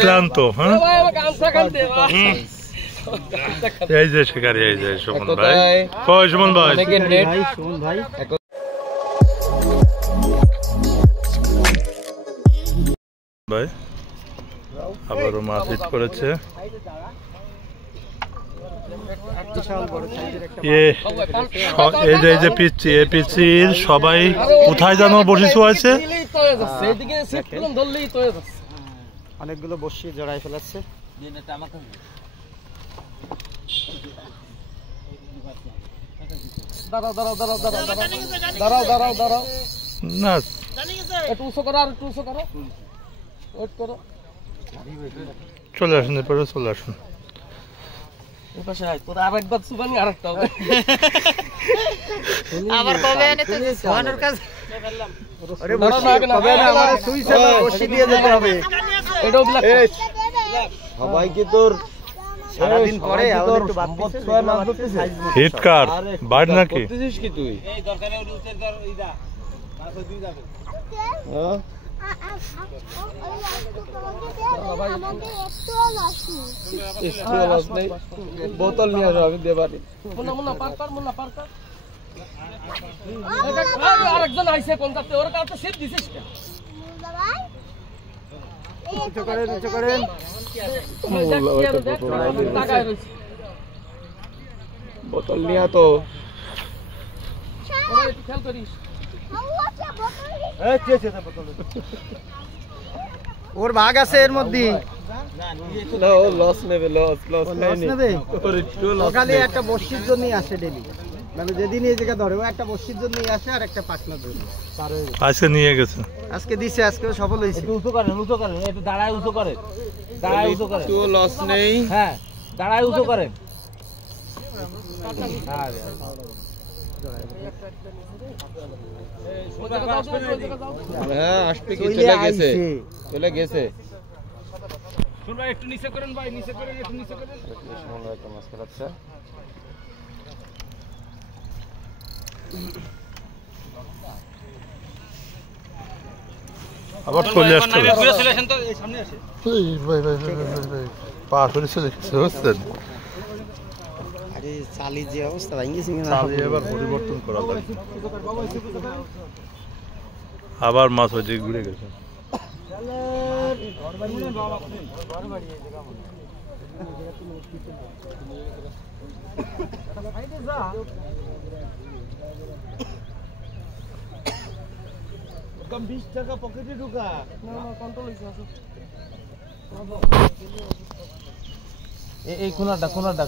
ক্লান্ত। এই যে শিকারি, এই যে সুমন ভাই। কই সুমন ভাই? ভাই আবারও মাছ হিট করেছে। এই যে পিচ্ছি, এই পিচ্ছির সবাই কোথায় যেন বসে আছে, অনেকগুলো বসি জড়াই ফেলাচ্ছে। না চলে আসুন, এরপরে চলে আসুন। সবাইকে তোর সারাদিন পরে হিট কার বাইর নাকি? কি তুই বোতল নিয়ে আসো, আমি দিয়ে পারি। আরেকজন আইসে কোনটাতে, ওর কাছে সিট দিছিস কেন? বোতল নিয়ে তো ওর ভাগ আছে এর মধ্যে। লস নেবে, লস নেবে। খালি একটা বর্ষির জন্যই আসে ডেলি, মানে যেদিন এই জায়গা ধরে ও একটা বর্ষির জন্যই আসে আর একটা পাটনা ধরে। আজকে নিয়ে গেছে, আজকে দিছে, আজকে সফল হয়েছে। উঁচু করেন, একটু দাঁড়ায় উঁচু করেন, দাঁড়ায় উঁচু করেন। লস নেই। হ্যাঁ দাঁড়ায় উঁচু করেন। হ্যাঁ আসবে কি, চলে গেছে, চলে গেছে। একটু নিচে করেন ভাই, নিচে করেন, একটু নিচে করেন। একটা মাছ খেলাচ্ছে। আবার চলে আসছে। পা সরে চলে গেছে, বুঝছেন? আরে চালি যে অবস্থা ভাঙিয়েছি, এবার পরিবর্তন করা যায়। আবার মাছ হয়েছে, ঘুরে গেছে। কম 20 টাকা পকেটে ঢুকা এই কোনাটা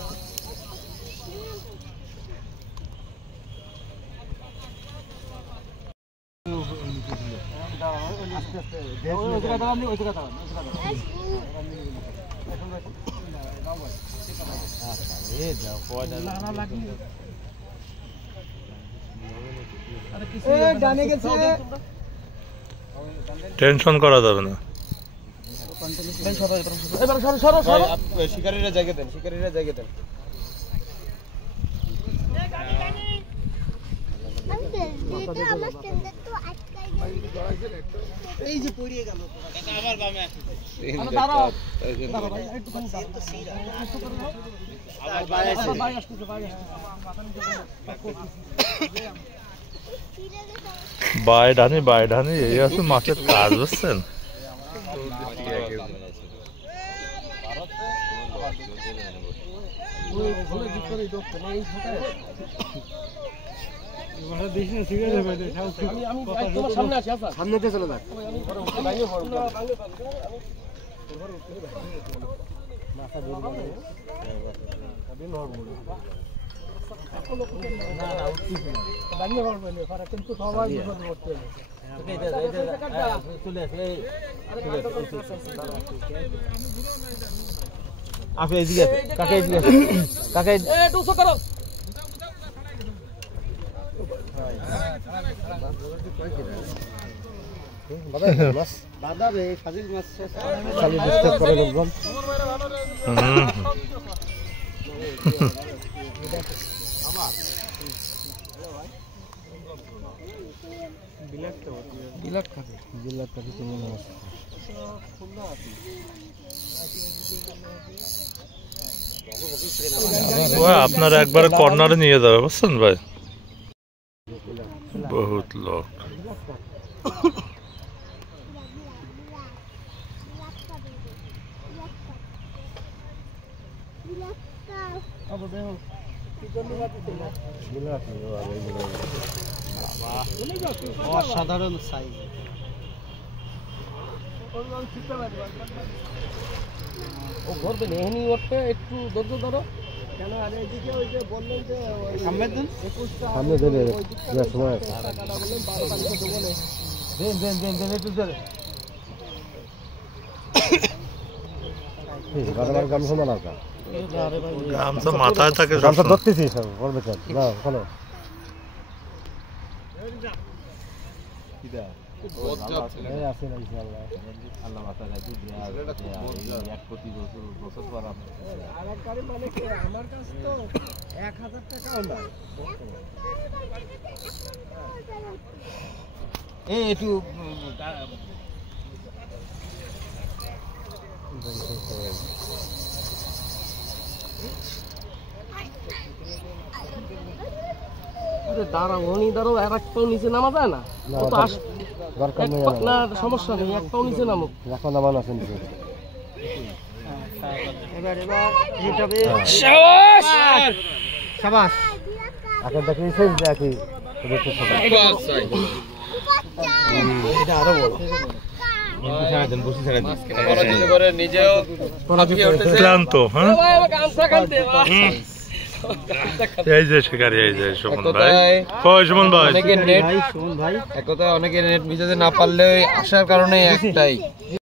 টেনশন করা যাবে না। শিকারীরা জায়গা দেন, শিকারীরা জায়গা দেন। এই যে পড়িয়ে গেল আবার বামে আসছে। দাঁড়াও বাই ঢানি এই আছে মাছের কাজ, বুঝছেন? সামনে চলে যাক। দাদা রে ফাজিল মাছ খালি ডিস্টার্ব করে লোকজন। আপনার একবারে কর্নারে নিয়ে যাবে বুঝছেন ভাই, বহুত লোক। অসাধারণ সাইজ। ও ধরবে এখানে ওরটা একটু ধৈর্য ধরো কেন। আর এদিকে ওই যে বললেন যে সামনে দেন, সামনে দেন সময় দেন দেন দেন দেন একটু ধরে গামছা মাথায় থাকে, ধরতেছি সব বলবে না ওখানে আমার কাছে তো 1000 টাকাও না। এই একটু দাঁড়াও উনি দাঁড়াও, আর এক পাও নিচে নামা যায় না? না সমস্যা নেই, এক পাও নিচে নামো। এখন নামান আছেন এবার এবার হিট হবে। শাবাশ শাবাশ। এখন দেখি সেই দেখি এটা আরো বড়। ক্লান্ত, হ্যাঁ এই যে শিকারি, এই যে সুমন ভাই। কই সুমন ভাই? অনেকের নেট না পারলে আসার কারণে একটাই